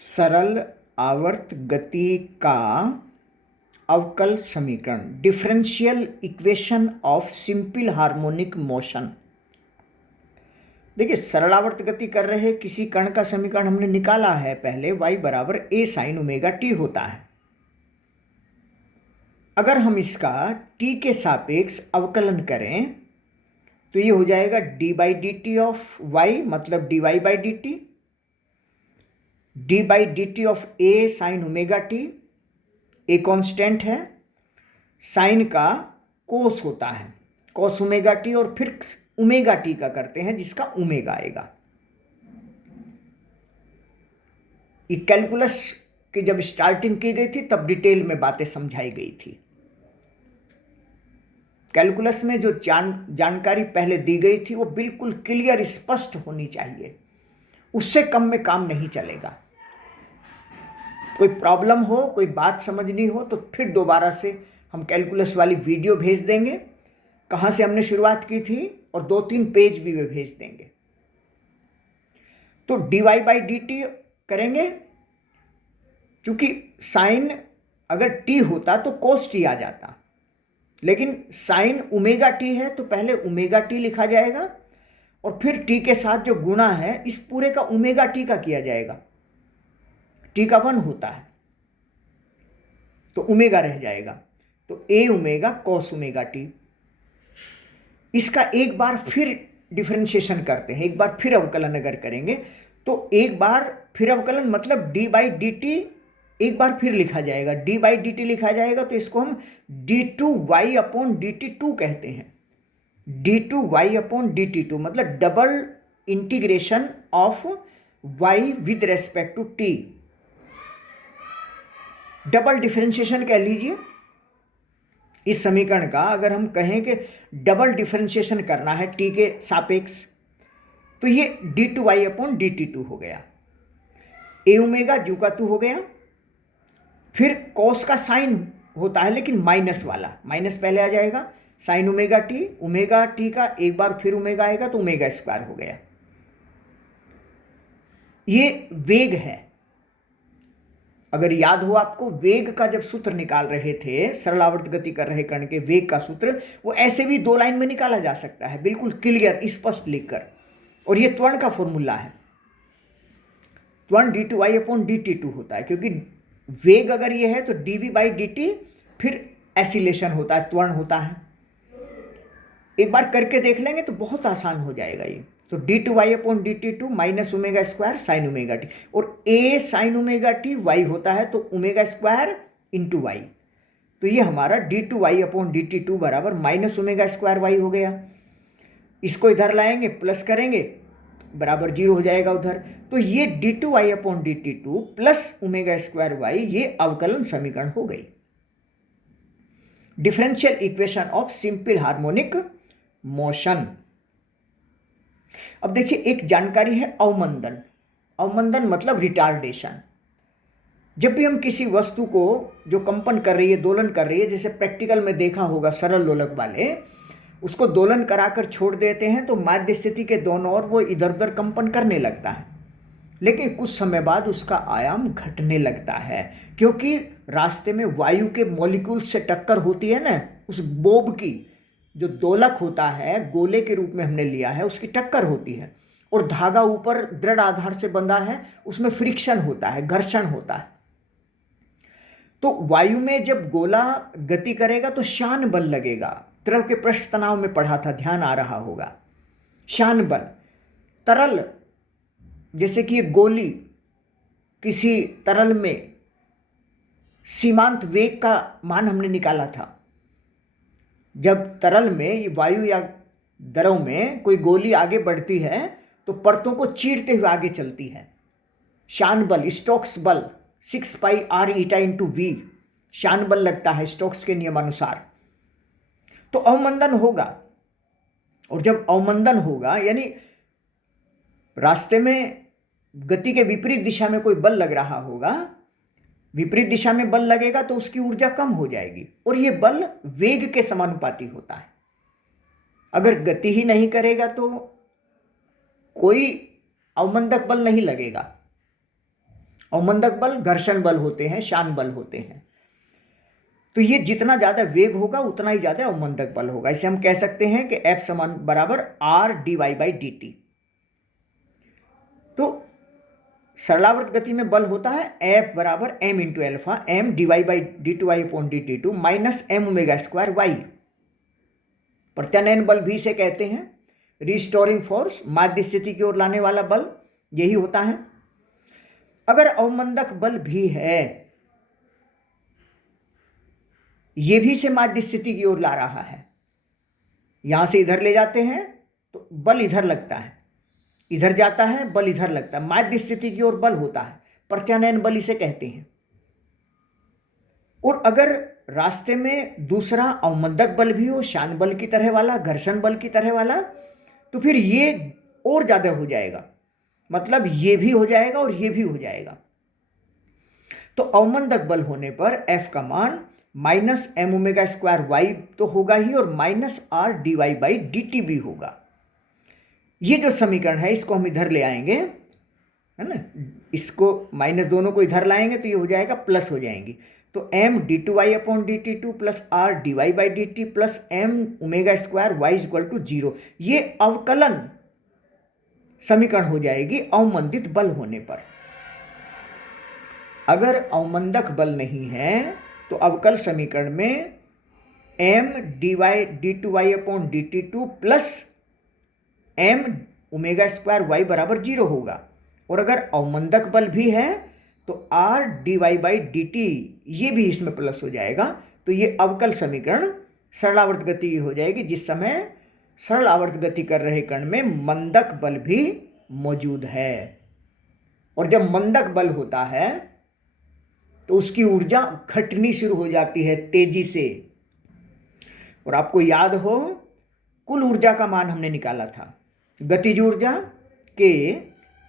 सरल आवर्त गति का अवकल समीकरण, differential equation of simple harmonic motion. देखिए, सरल आवर्त गति कर रहे किसी कण का समीकरण हमने निकाला है पहले, y बराबर a साइन ओमेगा टी होता है। अगर हम इसका t के सापेक्ष अवकलन करें तो ये हो जाएगा d by D T of y, मतलब dy by D T, d by D T of a sine omega T, a constant है, साइन का कोस होता है कॉस ओमेगा टी, और फिर ओमेगा टी का करते हैं जिसका ओमेगा आएगा। ये कैलकुलस की जब स्टार्टिंग की गई थी तब डिटेल में बातें समझाई गई थी। कैलकुलस में जो जानकारी पहले दी गई थी वो बिल्कुल क्लियर स्पष्ट होनी चाहिए, उससे कम में काम नहीं चलेगा। कोई प्रॉब्लम हो, कोई बात समझनी हो तो फिर दोबारा से हम कैलकुलस वाली वीडियो भेज देंगे, कहाँ से हमने शुरुआत की थी, और 2-3 पेज भी वे भेज देंगे। तो dy बाई डी टी करेंगे, क्योंकि साइन अगर t होता तो cos t आ जाता, लेकिन साइन ओमेगा टी है तो पहले ओमेगा टी लिखा जाएगा और फिर t के साथ जो गुणा है इस पूरे का ओमेगा टी का किया जाएगा। t का 1 होता है तो ओमेगा रह जाएगा, तो a omega cos omega T. इसका एक बार फिर डिफरेंशिएशन करते हैं, एक बार फिर अवकलन अगर करेंगे तो एक बार फिर अवकलन मतलब d बाई डी टी एक बार फिर लिखा जाएगा, d बाई डी टी लिखा जाएगा, तो इसको हम d2y upon D T to कहते हैं। d2y upon D T two मतलब double integration of y with respect to t, double differentiation कह लीजिए। इस समीकरण का अगर हम कहें कि डबल डिफरेंशिएशन करना है t के सापेक्ष, तो ये d2y upon D T to हो गया, a ओमेगा जू का 2 हो गया, फिर कॉस का साइन होता है लेकिन माइनस वाला, माइनस पहले आ जाएगा, साइन ओमेगा टी का एक बार फिर ओमेगा आएगा तो ओमेगा स्क्वायर हो गया। ये वेग है। अगर याद हो आपको, वेग का जब सूत्र निकाल रहे थे, सरल आवर्त गति कर रहे कण के वेग का सूत्र, वो ऐसे भी 2 लाइन में निकाला जा सकता है, बिल्कुल क्लियर स्पष्ट लिखकर, और ये त्वरण का फॉर्मूला है। त्वरण d2y upon D T to होता है, क्योंकि वेग अगर ये है तो dv बाई डी टी, फिर एसिलेशन होता है, त्वरण होता है। एक बार करके देख लेंगे तो बहुत आसान हो जाएगा ये। तो d2y upon D T two minus omega square sine omega T, और a sine omega T y होता है तो ओमेगा स्क्वायर इंटू वाई, तो ये हमारा d2y upon D T two बराबर माइनस ओमेगा स्क्वायर वाई हो गया। इसको इधर लाएंगे, प्लस करेंगे, बराबर 0 हो जाएगा उधर। तो ये d2y upon D T two plus omega square Y, ये अवकलन समीकरण हो गई, differential equation of simple harmonic motion. अब देखिए, एक जानकारी है अवमंदन। अवमंदन मतलब रिटार्डेशन। जब भी हम किसी वस्तु को जो कंपन कर रही है, दोलन कर रही है, जैसे प्रैक्टिकल में देखा होगा सरल लोलक वाले, उसको दोलन कराकर छोड़ देते हैं तो माध्य स्थिति के दोनों ओर वो इधर उधर कंपन करने लगता है, लेकिन कुछ समय बाद उसका आयाम घटने लगता है, क्योंकि रास्ते में वायु के मॉलिक्यूल से टक्कर होती है ना, उस बोब की, जो दोलक होता है, गोले के रूप में हमने लिया है, उसकी टक्कर होती है, और धागा ऊपर दृढ़ आधार से बंधा है, उसमें फ्रिक्शन होता है, घर्षण होता है। तो वायु में जब गोला गति करेगा तो शान बल लगेगा। द्रव के पृष्ठ तनाव में पढ़ा था, ध्यान आ रहा होगा। शान बल, तरल, जैसे कि ये गोली किसी तरल में सीमांत वेग का मान हमने निकाला था। जब तरल में वायु या द्रव में कोई गोली आगे बढ़ती है तो परतों को चीरते हुए आगे चलती है। शान बल, स्टोक्स बल 6 पाई आर ईटा इंटू वी, शान बल लगता है स्टोक्स के नियमानुसार। तो अवमंदन होगा, और जब अवमंदन होगा यानी रास्ते में गति के विपरीत दिशा में कोई बल लग रहा होगा, विपरीत दिशा में बल लगेगा तो उसकी ऊर्जा कम हो जाएगी, और ये बल वेग के समानुपाती होता है। अगर गति ही नहीं करेगा तो कोई अवमंदक बल नहीं लगेगा। अवमंदक बल घर्षण बल होते हैं, शान बल होते हैं। तो ये जितना ज़्यादा वेग होगा उतना ही ज़्यादा अवमंदक बल होगा। इसे हम कह सकते हैं कि F समान बराबर R dy/dt। तो सरलावर्त गति में बल होता है F बराबर m into alpha, m dy/d2y/dt2 minus m omega square y। प्रत्यानयन बल भी इसे कहते हैं, रिस्टोरिंग फोर्स, माध्य स्थिति की ओर लाने वाला बल यही होता है। अगर अवमंदक बल भी है, ये भी इसे माध्य स्थिति की ओर ला रहा है, यहां से इधर ले जाते हैं तो बल इधर लगता है, इधर जाता है बल इधर लगता है, माध्य स्थिति की ओर बल होता है, प्रत्यानयन बल इसे कहते हैं। और अगर रास्ते में दूसरा अवमंदक बल भी हो, शान बल की तरह वाला, घर्षण बल की तरह वाला, तो फिर ये और ज्यादा हो जाएगा, मतलब ये भी हो जाएगा और ये भी हो जाएगा। तो अवमंदक बल होने पर F का मान minus m omega square y तो होगा ही, और माइनस R dy/dt भी होगा। ये जो समीकरण है इसको हम इधर ले आएंगे, है ना, इसको माइनस दोनों को इधर लाएंगे तो ये हो जाएगा प्लस हो जाएंगी। तो m d2y/dt2 plus R dy/dt plus m omega square y equal to 0, ये अवकलन समीकरण हो जाएगी अवमंदित बल होने पर। अगर अवमंदक बल नहीं है तो अवकल समीकरण में m d2y/dt2 plus m omega square y बराबर 0 होगा। और अगर अवमंदक बल भी है तो R dy/dt ये भी इसमें प्लस हो जाएगा। तो ये अवकल समीकरण सरलावर्त गति की हो जाएगी, जिस समय सरल आवर्त गति कर रहे कण में मंदक बल भी मौजूद है। और जब मंदक बल होता है तो उसकी ऊर्जा घटनी शुरू हो जाती है तेजी से। और आपको याद हो, कुल ऊर्जा का मान हमने निकाला था, गतिज ऊर्जा के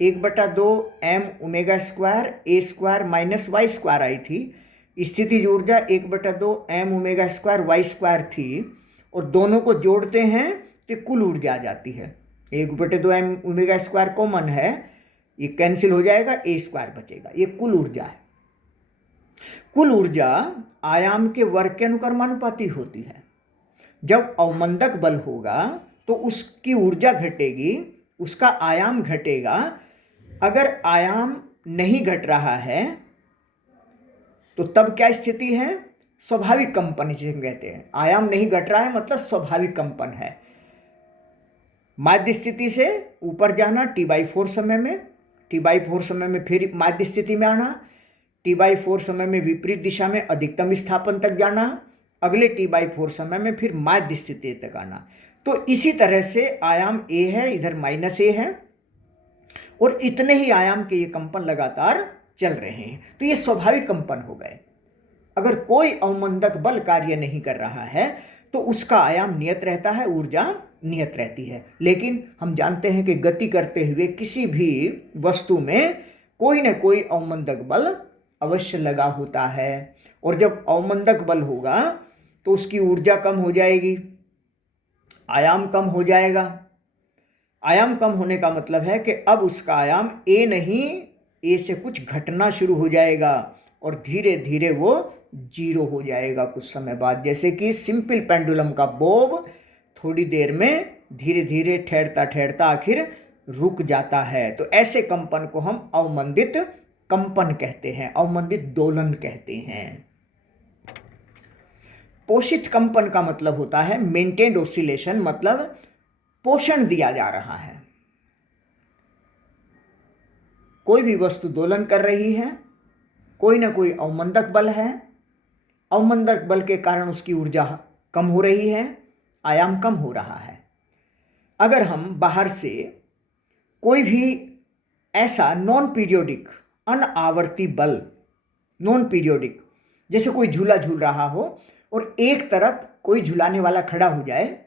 1/2 m ओमेगा स्क्वायर a स्क्वायर माइनस वाई स्क्वायर आई थी। स्थितिज ऊर्जा 1/2 m omega square Y square थी। और दोनों को जोड़ते हैं तो कुल ऊर्जा आ जाती है। 1/2 m ओमेगा स्क्वायर कॉमन है, ये कैंसिल हो जाएगा, a स्क्वायर बचेगा। ये कुल ऊर्जा है। कुल ऊर्जा आयाम के वर्ग के अनुक्रमानुपाती होती है। जब अवमंदक बल होगा तो उसकी ऊर्जा घटेगी, उसका आयाम घटेगा। अगर आयाम नहीं घट रहा है तो तब क्या स्थिति है? स्वाभाविक कंपन जिसे कहते हैं। आयाम नहीं घट रहा है मतलब स्वाभाविक कंपन है। माध्य स्थिति से ऊपर जाना T/4 समय में, T/4 समय में फिर माध्य स्थिति में आना, T/4 समय में विपरीत दिशा में अधिकतम विस्थापन तक जाना, अगले T/4 समय में फिर माध्य स्थिति तक आना। तो इसी तरह से आयाम a है, इधर -a है, और इतने ही आयाम के ये कंपन लगातार चल रहे हैं। तो ये स्वाभाविक कंपन हो गए। अगर कोई अवमंदक बल कार्य नहीं कर रहा है तो उसका आयाम नियत रहता है, ऊर्जा नियत रहती है। लेकिन हम जानते हैं कि गति करते हुए किसी भी वस्तु में कोई न कोई अवमंदक बल अवश्य लगा होता है। और जब अवमंदक बल होगा तो उसकी ऊर्जा कम हो जाएगी, आयाम कम हो जाएगा। आयाम कम होने का मतलब है कि अब उसका आयाम a नहीं, a से कुछ घटना शुरू हो जाएगा और धीरे धीरे वो 0 हो जाएगा कुछ समय बाद। जैसे कि सिंपल पेंडुलम का बोब थोड़ी देर में धीरे धीरे ठहरता ठहरता आखिर रुक जाता है। तो ऐसे कंपन को हम अवमंदित कंपन कहते हैं, अवमंदित दोलन कहते हैं। पोषित कंपन का मतलब होता है मेंटेन्ड ऑसिलेशन, मतलब पोषण दिया जा रहा है। कोई भी वस्तु दोलन कर रही है, कोई ना कोई अवमंदक बल है, अवमंदक बल के कारण उसकी ऊर्जा कम हो रही है, आयाम कम हो रहा है। अगर हम बाहर से कोई भी ऐसा नॉन पीरियोडिक अनावर्ती बल, नॉन पीरियोडिक, जैसे कोई झूला झूल रहा हो और एक तरफ कोई झुलाने वाला खड़ा हो जाए,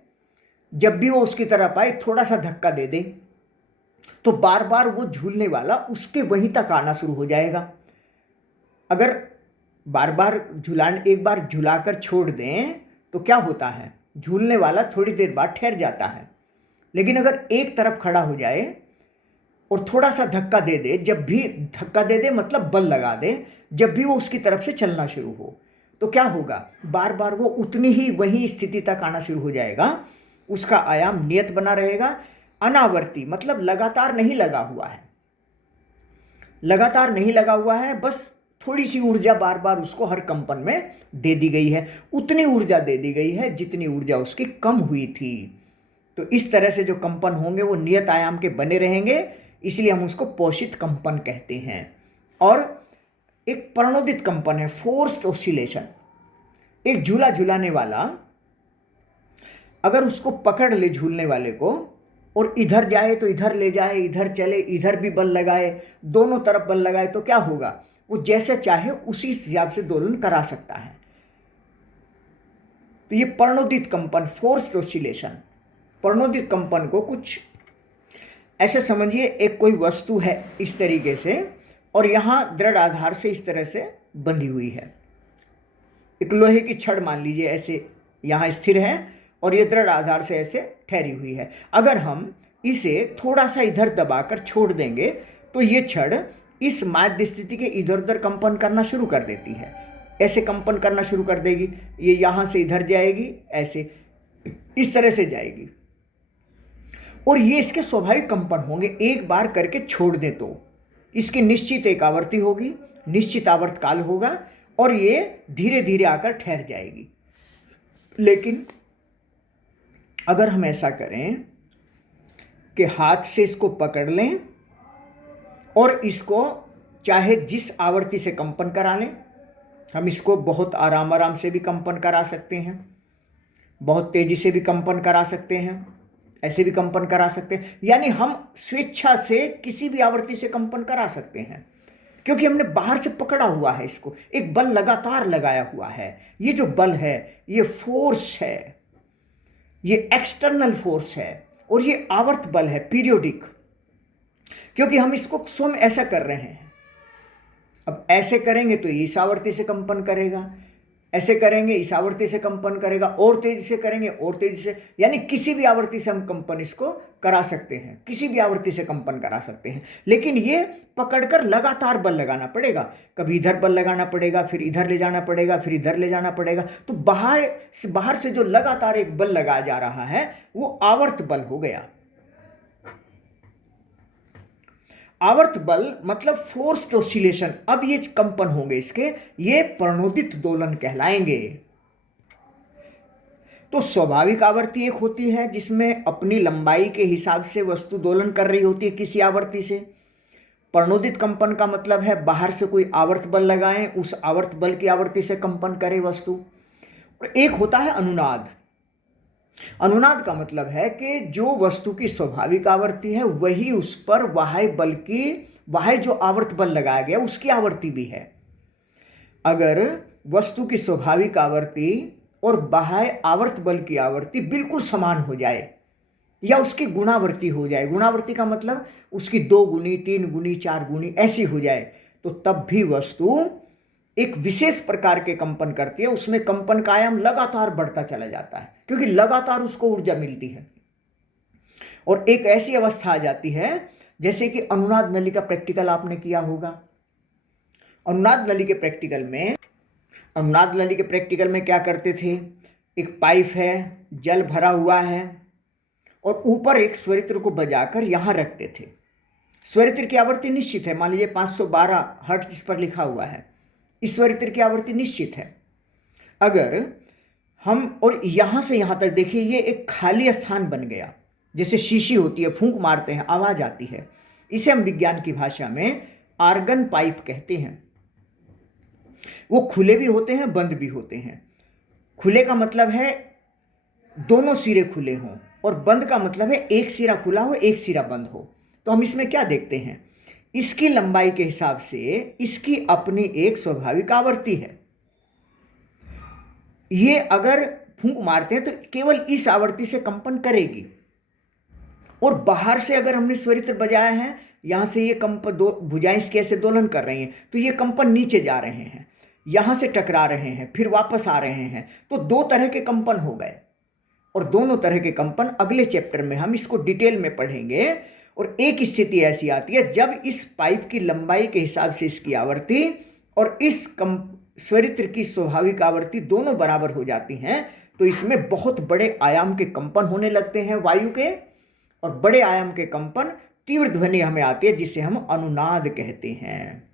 जब भी वो उसकी तरफ आए थोड़ा सा धक्का दे दे तो बार बार वो झूलने वाला उसके वहीं तक आना शुरू हो जाएगा। अगर बार बार एक बार झुलाकर छोड़ दें तो क्या होता है, झूलने वाला थोड़ी देर बाद ठहर जाता है। लेकिन अगर एक तरफ खड़ा हो जाए और थोड़ा सा धक्का दे दे, जब भी धक्का दे दे मतलब बल लगा दे, जब भी वो उसकी तरफ से चलना शुरू हो, तो क्या होगा, बार बार वो उतनी ही वही स्थिति तक आना शुरू हो जाएगा, उसका आयाम नियत बना रहेगा। अनावर्ती मतलब लगातार नहीं लगा हुआ है, लगातार नहीं लगा हुआ है, बस थोड़ी सी ऊर्जा बार बार उसको हर कंपन में दे दी गई है, उतनी ऊर्जा दे दी गई है जितनी ऊर्जा उसकी कम हुई थी। तो इस तरह से जो कंपन होंगे वो नियत आयाम के बने रहेंगे, इसलिए हम उसको पोषित कंपन कहते हैं। और एक प्रणोदित कंपन है, फोर्स्ड ऑसिलेशन। एक झूला झूलाने वाला अगर उसको पकड़ ले झूलने वाले को, और इधर जाए तो इधर ले जाए, इधर चले इधर भी बल लगाए, दोनों तरफ बल लगाए, तो क्या होगा, वो जैसे चाहे उसी हिसाब से दोलन करा सकता है। तो ये प्रणोदित कंपन, फोर्स्ड ऑसिलेशन, प्रणोदित कंपन को कुछ ऐसे समझिए, एक कोई वस्तु है इस तरीके से, और यहाँ दृढ़ आधार से इस तरह से बंधी हुई है। एक लोहे की छड़ मान लीजिए ऐसे यहाँ स्थिर है, और ये दृढ़ आधार से ऐसे ठहरी हुई है। अगर हम इसे थोड़ा सा इधर दबाकर छोड़ देंगे तो ये छड़ इस माध्य स्थिति के इधर उधर कंपन करना शुरू कर देती है, ऐसे कंपन करना शुरू कर देगी। ये यहाँ से इधर जाएगी, ऐसे इस तरह से जाएगी, और ये इसके स्वाभाविक कंपन होंगे। एक बार करके छोड़ दें तो इसकी निश्चित एक आवृत्ति होगी, निश्चित आवर्त काल होगा, और ये धीरे धीरे आकर ठहर जाएगी। लेकिन अगर हम ऐसा करें कि हाथ से इसको पकड़ लें और इसको चाहे जिस आवृत्ति से कंपन करा लें, हम इसको बहुत आराम आराम से भी कंपन करा सकते हैं, बहुत तेजी से भी कंपन करा सकते हैं, ऐसे भी कंपन करा सकते हैं, यानी हम स्वेच्छा से किसी भी आवृत्ति से कंपन करा सकते हैं, क्योंकि हमने बाहर से पकड़ा हुआ है इसको, एक बल लगातार लगाया हुआ है। ये जो बल है ये फोर्स है, ये एक्सटर्नल फोर्स है, और ये आवर्त बल है, पीरियोडिक, क्योंकि हम इसको स्वयं ऐसा कर रहे हैं। अब ऐसे करेंगे तो इस आवृत्ति से कंपन करेगा, ऐसे करेंगे इस आवृत्ति से कंपन करेगा, और तेजी से करेंगे और तेजी से, यानी किसी भी आवृत्ति से हम कंपन इसको करा सकते हैं, किसी भी आवृत्ति से कंपन करा सकते हैं। लेकिन ये पकड़कर लगातार बल लगाना पड़ेगा, कभी इधर बल लगाना पड़ेगा, फिर इधर ले जाना पड़ेगा, फिर इधर ले जाना पड़ेगा। तो बाहर से जो लगातार एक बल लगाया जा रहा है वो आवर्त बल हो गया। आवर्त बल मतलब फोर्स्ड ऑसिलेशन। अब ये कंपन होंगे इसके, ये प्रणोदित दोलन कहलाएंगे। तो स्वाभाविक आवर्ती एक होती है जिसमें अपनी लंबाई के हिसाब से वस्तु दोलन कर रही होती है किसी आवर्ती से। प्रणोदित कंपन का मतलब है बाहर से कोई आवर्त बल लगाएं, उस आवर्त बल की आवर्ती से कंपन करे वस्तु। और एक होता है अनुनाद। अनुनाद का मतलब है कि जो वस्तु की स्वाभाविक आवर्ती है वही उस पर बाह्य जो आवर्त बल लगाया गया उसकी आवर्ती भी है। अगर वस्तु की स्वाभाविक आवर्ती और बाह्य आवर्त बल की आवर्ती बिल्कुल समान हो जाए या उसकी गुणावर्ती हो जाए, गुणावर्ती का मतलब उसकी 2 गुनी 3 गुनी 4 गुनी ऐसी हो जाए, तो तब भी वस्तु एक विशेष प्रकार के कंपन करती है। उसमें कंपन का आयाम लगातार बढ़ता चला जाता है क्योंकि लगातार उसको ऊर्जा मिलती है। और एक ऐसी अवस्था आ जाती है जैसे कि अनुनाद नली का प्रैक्टिकल आपने किया होगा। अनुनाद नली के प्रैक्टिकल में क्या करते थे, एक पाइप है, जल भरा हुआ है और ऊपर एक स्वरित्र को बजाकर यहाँ रखते थे। स्वरित्र की आवृत्ति निश्चित है, मान लीजिए 512 हर्ट्ज इस पर लिखा हुआ है, इस स्वरित्र की आवृत्ति निश्चित है। अगर हम और यहाँ से यहाँ तक देखिए, ये एक खाली स्थान बन गया, जैसे शीशी होती है, फूंक मारते हैं आवाज आती है, इसे हम विज्ञान की भाषा में आर्गन पाइप कहते हैं। वो खुले भी होते हैं, बंद भी होते हैं। खुले का मतलब है दोनों सिरे खुले हों और बंद का मतलब है एक सिरा खुला हो एक सिरा बंद हो। तो हम इसमें क्या देखते हैं, इसकी लंबाई के हिसाब से इसकी अपनी एक स्वाभाविक आवर्ती है। ये अगर फूंक मारते हैं तो केवल इस आवर्ती से कंपन करेगी, और बाहर से अगर हमने स्वरित्र बजाया है, यहाँ से ये कंपन, दो भुजाएं इसके ऐसे दोलन कर रही हैं, तो ये कंपन नीचे जा रहे हैं, यहाँ से टकरा रहे हैं, फिर वापस आ रहे हैं, तो 2 तरह के कंपन हो गए। और दोनों तरह के कंपन अगले चैप्टर में हम इसको डिटेल में पढ़ेंगे। और एक स्थिति ऐसी आती है जब इस पाइप की लंबाई के हिसाब से इसकी आवर्ती और इस स्वरित्र की स्वाभाविक आवर्ती दोनों बराबर हो जाती हैं, तो इसमें बहुत बड़े आयाम के कंपन होने लगते हैं वायु के, और बड़े आयाम के कंपन तीव्र ध्वनि हमें आती है जिसे हम अनुनाद कहते हैं।